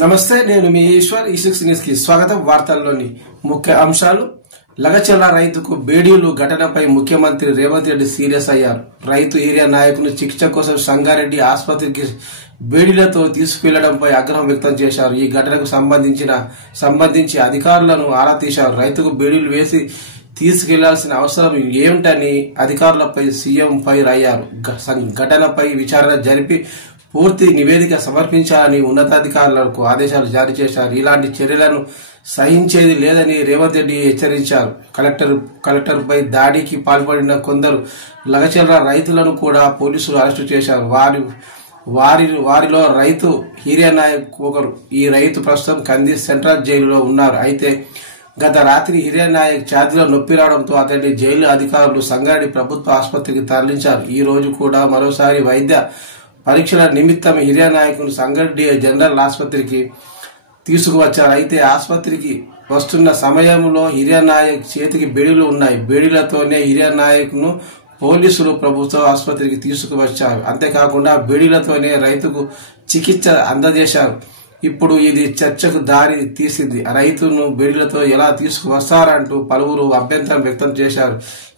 నమస్తే, నేను మీ ఈశ్వర్. ఈ6 న్యూస్ కి స్వాగతం. వార్తల్లోని ముఖ్య అంశాలు. లగచర్ల రైతుకు బేడీలు ఘటనపై ముఖ్యమంత్రి రేవంత్ రెడ్డి సీరియస్ అయ్యారు. రైతు ఏరియా నాయకును చికిత్స కోసం సంగారెడ్డి ఆసుపత్రికి బేడీలతో తీసుకువెళ్లడంపై ఆగ్రహం వ్యక్తం చేశారు. ఈ ఘటనకు సంబంధించి అధికారులను ఆరా తీశారు. రైతుకు బేడీలు వేసి తీసుకెళ్లాల్సిన అవసరం ఏమిటని అధికారులపై సీఎం ఫైర్ అయ్యారు. ఘటనపై విచారణ జరిపి పూర్తి నివేదిక సమర్పించాలని ఉన్నతాధికారులకు ఆదేశాలు జారీ చేశారు. ఇలాంటి చర్యలను సహించేది లేదని రేవంత్ రెడ్డి హెచ్చరించారు. కలెక్టర్పై దాడికి పాల్పడిన కొందరు లగచర్ల రైతులను కూడా పోలీసులు అరెస్టు చేశారు. వారిలో రైతు హిరియా నాయక్ ఒకరు. ఈ రైతు ప్రస్తుతం కంది సెంట్రల్ జైలులో ఉన్నారు. అయితే గత రాత్రి హిరియా నాయక్ ఛాతీలో నొప్పి రావడంతో అతన్ని జైలు అధికారులు సంగారెడ్డి ప్రభుత్వ ఆసుపత్రికి తరలించారు. ఈ రోజు కూడా మరోసారి వైద్య పరీక్షల నిమిత్తం హిరియా నాయక్ను సంగారెడ్డి జనరల్ ఆసుపత్రికి తీసుకువచ్చారు. అయితే ఆసుపత్రికి వస్తున్న సమయంలో హిరియా నాయక్ చేతికి బేడీలు ఉన్నాయి. బేడీలతోనే హిరియా నాయక్ ను పోలీసులు ప్రభుత్వ ఆసుపత్రికి తీసుకువచ్చారు. అంతేకాకుండా బేడీలతోనే రైతుకు చికిత్స అందజేశారు. ఇప్పుడు ఇది చర్చకు దారి తీసింది. రైతును బేడీలతో ఎలా తీసుకువస్తారంటూ పలువురు అభ్యంతరం వ్యక్తం చేశారు.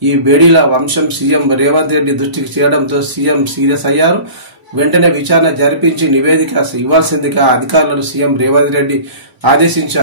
ఈ బేడీల వంశం సీఎం రేవంత్ రెడ్డి దృష్టికి చేరడంతో సీఎం సీరియస్ అయ్యారు. వెంటనే విచారణ జరిపించి నివేదిక ఇవ్వాల్సిందిగా అధికారులను సీఎం రేవంత్ రెడ్డి ఆదేశించారు.